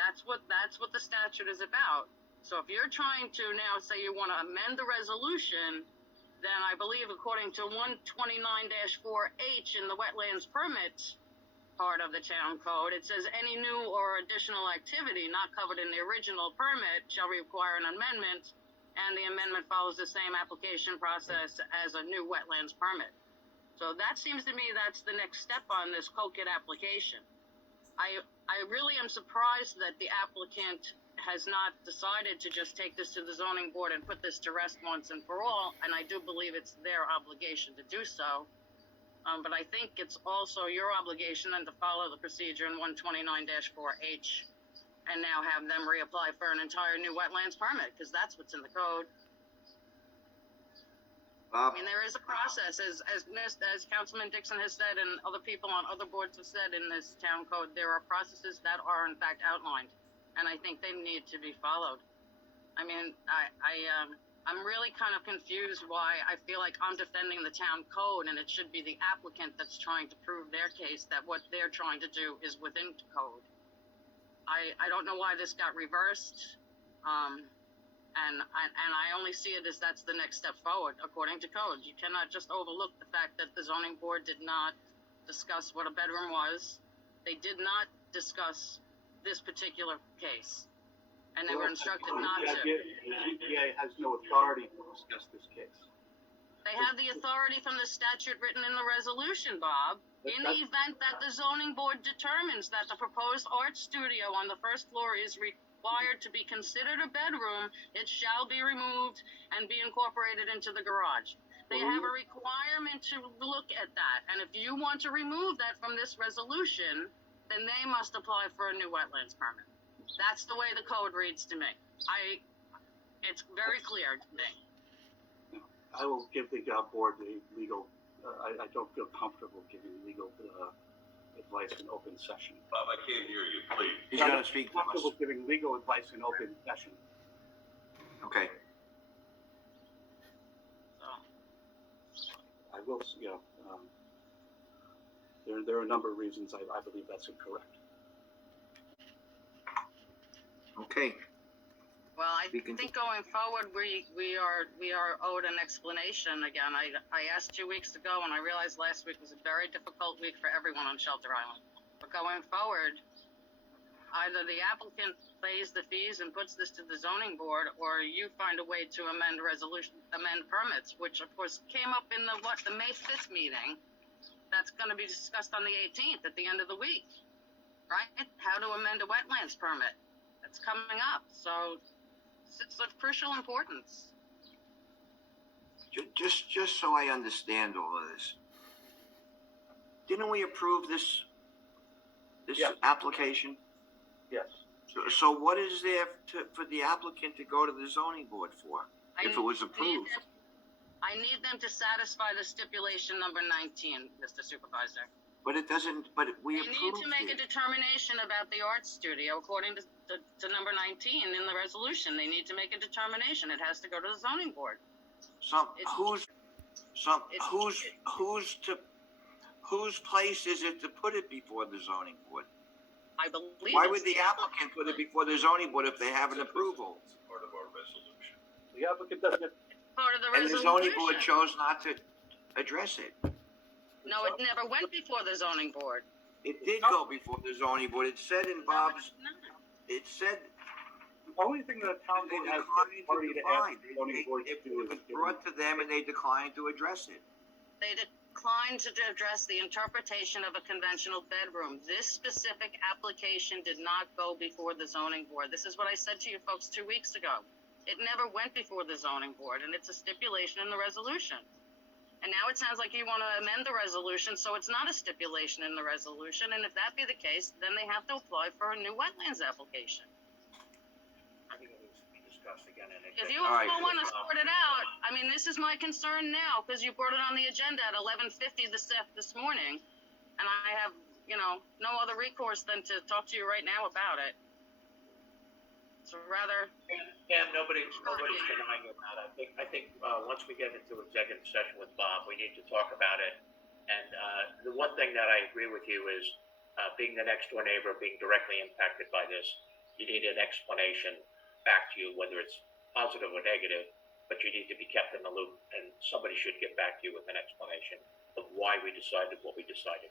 that's what the statute is about. So if you're trying to now say you want to amend the resolution, then I believe according to 129-4H in the wetlands permit part of the town code, it says any new or additional activity not covered in the original permit shall require an amendment, and the amendment follows the same application process as a new wetlands permit. So that seems to me that's the next step on this COKID application. I really am surprised that the applicant has not decided to just take this to the zoning board and put this to rest once and for all, and I do believe it's their obligation to do so. But I think it's also your obligation then to follow the procedure in 129-4H and now have them reapply for an entire new wetlands permit, because that's what's in the code. Bob? I mean, there is a process, as Councilman Dixon has said, and other people on other boards have said in this town code, there are processes that are in fact outlined, and I think they need to be followed. I mean, I'm really kind of confused why I feel like I'm defending the town code, and it should be the applicant that's trying to prove their case that what they're trying to do is within code. I don't know why this got reversed. And I only see it as that's the next step forward, according to code. You cannot just overlook the fact that the zoning board did not discuss what a bedroom was. They did not discuss this particular case, and they were instructed not to. The ZBA has no authority to discuss this case. They have the authority from the statute written in the resolution, Bob. In the event that the zoning board determines that the proposed art studio on the first floor is required to be considered a bedroom, it shall be removed and be incorporated into the garage. They have a requirement to look at that, and if you want to remove that from this resolution, then they must apply for a new wetlands permit. That's the way the code reads to me. It's very clear to me. I will give the board the legal, I don't feel comfortable giving legal advice in open session. Bob, I can't hear you, please. He's gonna speak to us. Comfortable giving legal advice in open session. Okay. I will, there are a number of reasons I believe that's incorrect. Okay. Well, I think going forward, we are owed an explanation again. I asked 2 weeks ago, and I realized last week was a very difficult week for everyone on Shelter Island. But going forward, either the applicant pays the fees and puts this to the zoning board, or you find a way to amend permits, which of course came up in the May 5th meeting. That's going to be discussed on the 18th at the end of the week, right? How to amend a wetlands permit. That's coming up, so it's of crucial importance. Just so I understand all of this, didn't we approve this Yes. application? Yes. So what is there for the applicant to go to the zoning board for, if it was approved? I need them to satisfy the stipulation number 19, Mr. Supervisor. But it doesn't, we They approved need to make a it. determination about the art studio according to number 19 in the resolution. They need to make a determination. It has to go to the zoning board. Whose place is it to put it before the zoning board? I believe. Why would the applicant put it before the zoning board if they have an approval? Part of our resolution. The applicant doesn't. Part of the And the resolution. zoning board chose not to address it. No, it never went before the zoning board. It did go before the zoning board. It said in Bob's, it said. The only thing that a town board has the authority to ask the zoning board to do is. It was brought to them and they declined to address it. They declined to address the interpretation of a conventional bedroom. This specific application did not go before the zoning board. This is what I said to you folks 2 weeks ago. It never went before the zoning board, and it's a stipulation in the resolution. And now it sounds like you want to amend the resolution, so it's not a stipulation in the resolution, and if that be the case, then they have to apply for a new wetlands application. I think it needs to be discussed again and If you all want to sort it out, I mean, this is my concern now, because you brought it on the agenda at 11:50 this morning, and I have, no other recourse than to talk to you right now about it. So rather. Yeah, nobody's denying it, Matt. I think once we get into executive session with Bob, we need to talk about it. And the one thing that I agree with you is, being the next door neighbor, being directly impacted by this, you need an explanation back to you, whether it's positive or negative, but you need to be kept in the loop, and somebody should get back to you with an explanation of why we decided what we decided.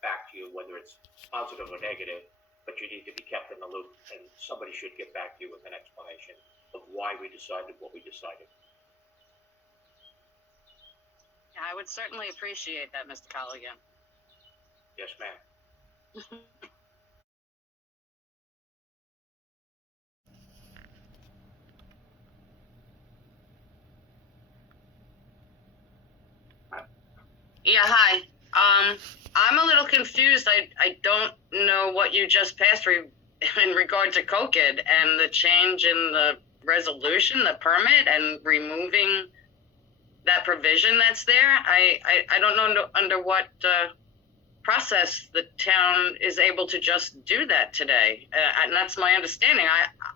Back to you, whether it's positive or negative, but you need to be kept in the loop, and somebody should get back to you with an explanation of why we decided what we decided. Yeah, I would certainly appreciate that, Mr. Colligan. Yes, ma'am. Yeah, hi. I'm a little confused. I don't know what you just passed in regard to COKID and the change in the resolution, the permit, and removing that provision that's there. I don't know under what process the town is able to just do that today. And that's my understanding.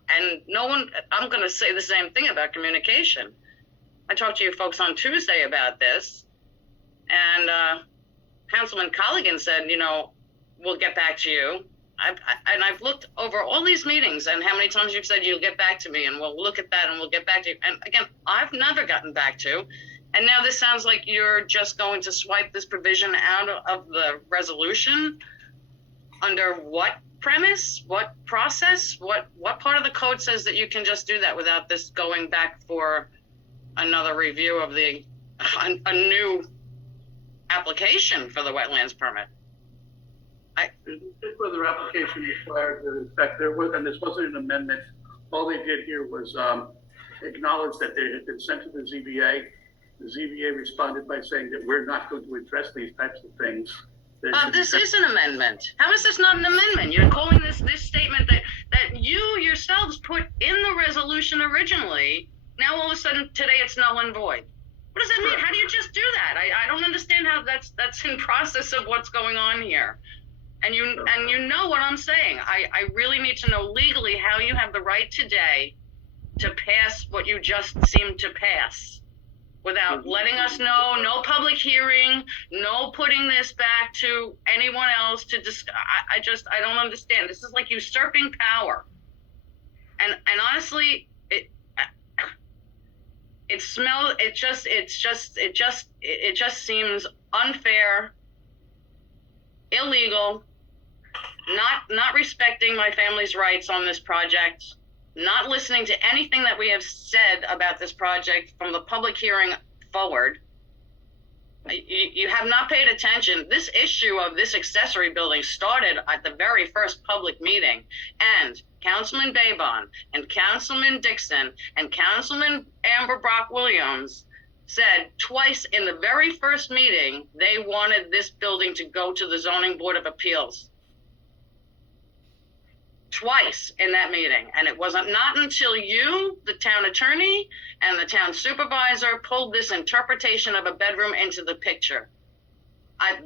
I'm going to say the same thing about communication. I talked to you folks on Tuesday about this, and Councilman Colligan said, we'll get back to you. I've looked over all these meetings and how many times you've said you'll get back to me and we'll look at that and we'll get back to you. And again, I've never gotten back to. And now this sounds like you're just going to swipe this provision out of the resolution. Under what premise? What process? What part of the code says that you can just do that without this going back for another review of a new application for the wetlands permit? There's no further application required. In fact, and this wasn't an amendment. All they did here was acknowledge that they had been sent to the ZBA. The ZBA responded by saying that we're not going to address these types of things. This is an amendment. How is this not an amendment? You're calling this statement that you yourselves put in the resolution originally. Now all of a sudden today it's null and void. What does that mean? How do you just do that? I don't understand how that's in process of what's going on here. And you know what I'm saying. I really need to know legally how you have the right today to pass what you just seemed to pass without letting us know, no public hearing, no putting this back to anyone else to discuss. I don't understand. This is like usurping power. And honestly, it just seems unfair, illegal, not respecting my family's rights on this project, not listening to anything that we have said about this project from the public hearing forward. You have not paid attention. This issue of this accessory building started at the very first public meeting, and Councilman Babon and Councilman Dixon and Councilman Amber Brock Williams said twice in the very first meeting they wanted this building to go to the Zoning Board of Appeals. Twice in that meeting. And it wasn't not until you, the town attorney, and the town supervisor pulled this interpretation of a bedroom into the picture.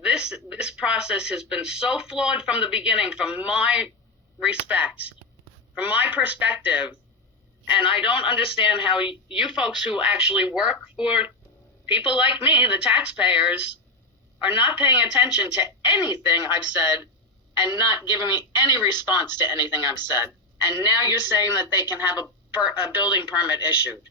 This process has been so flawed from the beginning, from my respect, from my perspective, and I don't understand how you folks who actually work for people like me, the taxpayers, are not paying attention to anything I've said and not giving me any response to anything I've said. And now you're saying that they can have a building permit issued.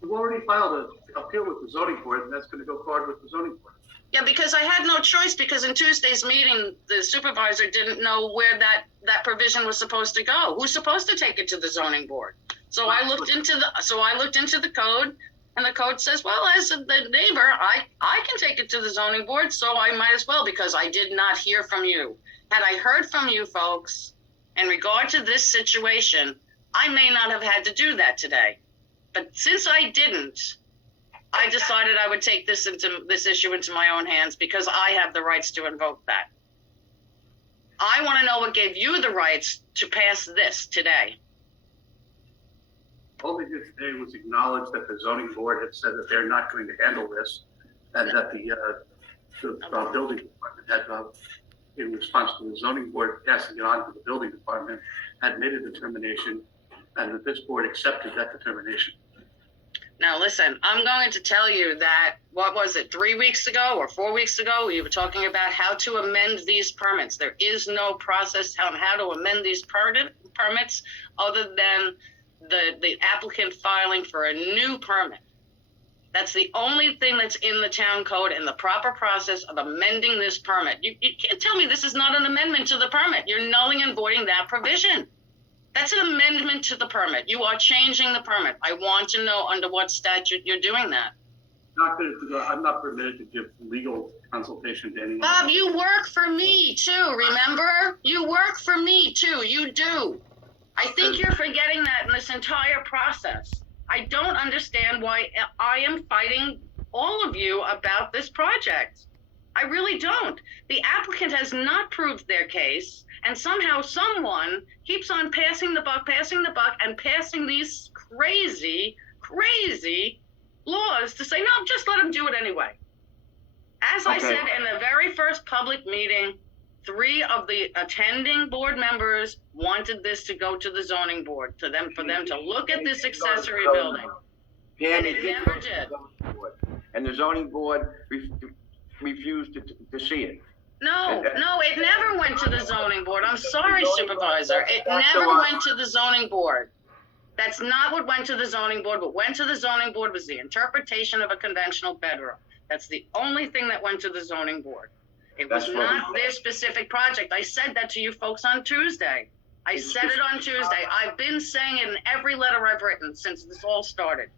We've already filed an appeal with the zoning board, and that's going to go forward with the zoning board. Yeah, because I had no choice, because in Tuesday's meeting, the supervisor didn't know where that provision was supposed to go. Who's supposed to take it to the zoning board? So I looked into the code, and the code says, well, as the neighbor, I can take it to the zoning board, so I might as well, because I did not hear from you. Had I heard from you folks in regard to this situation, I may not have had to do that today. But since I didn't, I decided I would take this issue into my own hands, because I have the rights to invoke that. I want to know what gave you the rights to pass this today. All they did today was acknowledge that the zoning board had said that they're not going to handle this, and that the building department had, in response to the zoning board passing it on to the building department, had made a determination, and that this board accepted that determination. Now, listen, I'm going to tell you that, 3 weeks ago or 4 weeks ago, we were talking about how to amend these permits. There is no process on how to amend these permits other than the applicant filing for a new permit. That's the only thing that's in the town code and the proper process of amending this permit. You can't tell me this is not an amendment to the permit. You're nulling and voiding that provision. That's an amendment to the permit. You are changing the permit. I want to know under what statute you're doing that. I'm not permitted to give legal consultation to anyone. Bob, you work for me too, remember? You work for me too, you do. I think you're forgetting that in this entire process. I don't understand why I am fighting all of you about this project. I really don't. The applicant has not proved their case, and somehow someone keeps on passing the buck, and passing these crazy laws to say, no, just let them do it anyway. As I said in the very first public meeting, 3 of the attending board members wanted this to go to the zoning board, for them to look at this accessory building. And it never did. And the zoning board refused to see it. No, it never went to the zoning board. I'm sorry, Supervisor. It never went to the zoning board. That's not what went to the zoning board. What went to the zoning board was the interpretation of a conventional bedroom. That's the only thing that went to the zoning board. It was not this specific project. I said that to you folks on Tuesday. I said it on Tuesday. I've been saying it in every letter I've written since this all started.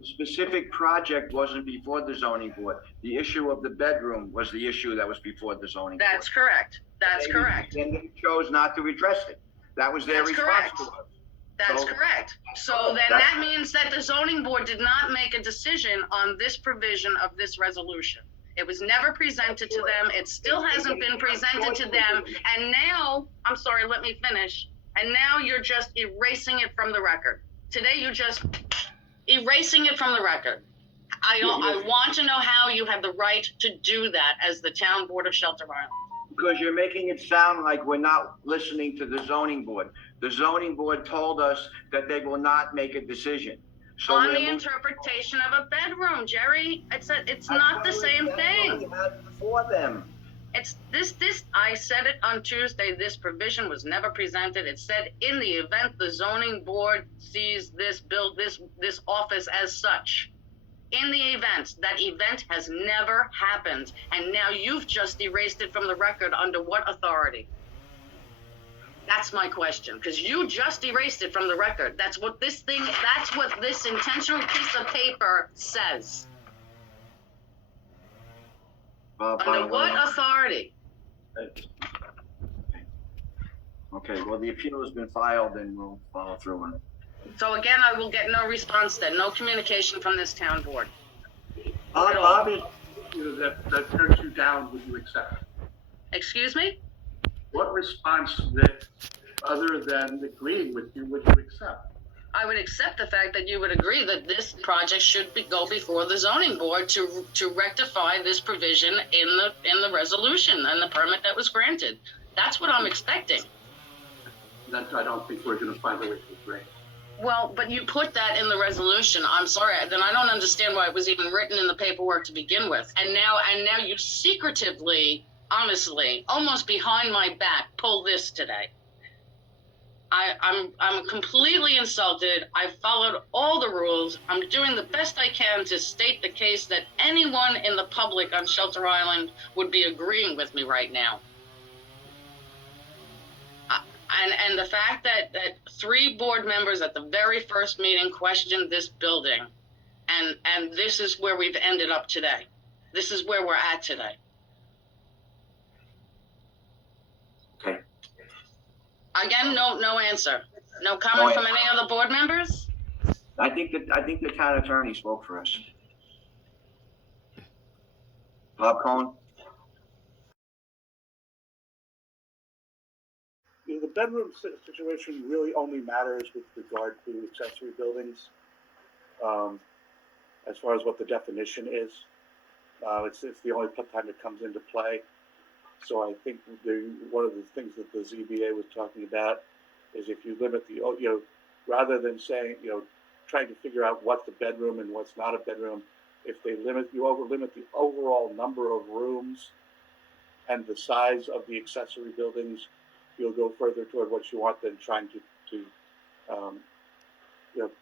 The specific project wasn't before the zoning board. The issue of the bedroom was the issue that was before the zoning board. That's correct. That's correct. And they chose not to address it. That was their response to us. That's correct. So then that means that the zoning board did not make a decision on this provision of this resolution. It was never presented to them. It still hasn't been presented to them. And now, I'm sorry, let me finish. And now you're just erasing it from the record. Today, you're just erasing it from the record. I want to know how you have the right to do that as the town board of Shelter Island. Because you're making it sound like we're not listening to the zoning board. The zoning board told us that they will not make a decision. So on the interpretation of a bedroom, Jerry, it's not the same thing. For them. It's this, I said it on Tuesday, this provision was never presented. It said in the event the zoning board sees this office as such. In the event, that event has never happened. And now you've just erased it from the record under what authority? That's my question, because you just erased it from the record. That's what this intentional piece of paper says. Under what authority? Okay, well, the appeal has been filed and we'll follow through on it. So again, I will get no response then, no communication from this town board. Obviously, that turns you down, would you accept? Excuse me? What response that, other than agreeing with you, would you accept? I would accept the fact that you would agree that this project should go before the zoning board to rectify this provision in the resolution and the permit that was granted. That's what I'm expecting. That I don't think we're going to find a way to agree. Well, but you put that in the resolution. I'm sorry, then I don't understand why it was even written in the paperwork to begin with. And now you secretively, honestly, almost behind my back, pull this today. I'm completely insulted. I followed all the rules. I'm doing the best I can to state the case that anyone in the public on Shelter Island would be agreeing with me right now. And the fact that 3 board members at the very first meeting questioned this building, and this is where we've ended up today. This is where we're at today. Okay. Again, no answer. No comment from any other board members? I think the town attorney spoke for us. Bob Cohen? The bedroom situation really only matters with regard to accessory buildings. As far as what the definition is, it's the only time it comes into play. So I think one of the things that the ZBA was talking about is if you limit rather than saying, trying to figure out what's a bedroom and what's not a bedroom, if you over-limit the overall number of rooms and the size of the accessory buildings, you'll go further toward what you want than trying to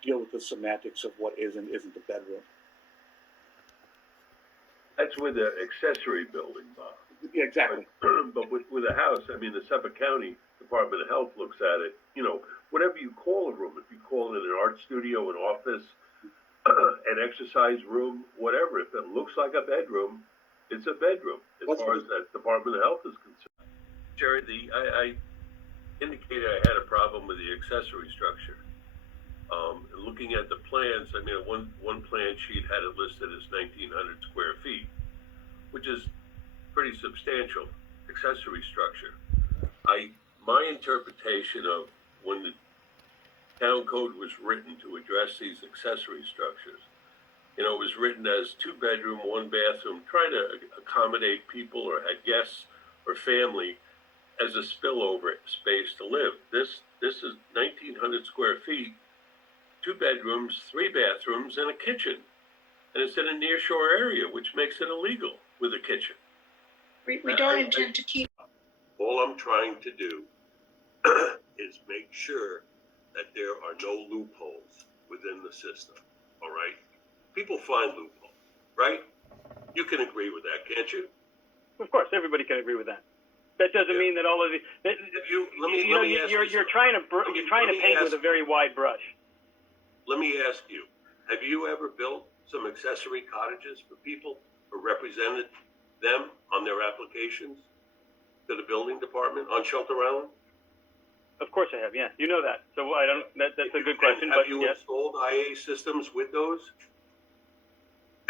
deal with the semantics of what is and isn't a bedroom. That's with the accessory building, Bob. Yeah, exactly. But with a house, I mean, the Suffolk County Department of Health looks at it, whatever you call a room, if you call it an art studio, an office, an exercise room, whatever, if it looks like a bedroom, it's a bedroom, as far as that Department of Health is concerned. Jerry, I indicated I had a problem with the accessory structure. Looking at the plans, I mean, one plan sheet had it listed as 1,900 square feet, which is pretty substantial accessory structure. My interpretation of when the town code was written to address these accessory structures, it was written as 2-bedroom, 1-bathroom, trying to accommodate people or guests or family as a spillover space to live. This is 1,900 square feet, 2 bedrooms, 3 bathrooms, and a kitchen. And it's in a nearshore area, which makes it illegal with a kitchen. We don't intend to keep. All I'm trying to do is make sure that there are no loopholes within the system, all right? People find loopholes, right? You can agree with that, can't you? Of course, everybody can agree with that. That doesn't mean that all of the. You're trying to paint with a very wide brush. Let me ask you, have you ever built some accessory cottages for people or represented them on their applications to the building department on Shelter Island? Of course I have, yeah. You know that. So I don't, that's a good question, Have but you yes. installed IA systems with those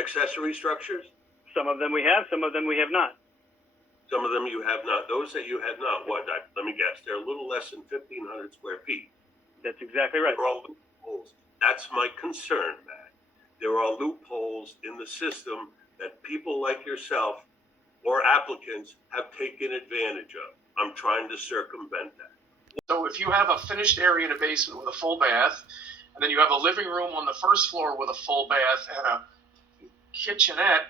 accessory structures? Some of them we have, some of them we have not. Some of them you have not. Those that you have not, let me guess, they're a little less than 1,500 square feet. That's exactly right. There are loopholes. That's my concern, Matt. There are loopholes in the system that people like yourself or applicants have taken advantage of. I'm trying to circumvent that. So if you have a finished area in a basement with a full bath, and then you have a living room on the first floor with a full bath and a kitchenette,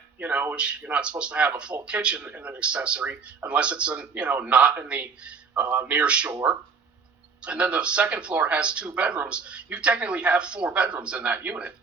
which you're not supposed to have a full kitchen in an accessory unless it's not in the near shore. And then the second floor has 2 bedrooms. You technically have 4 bedrooms in that unit.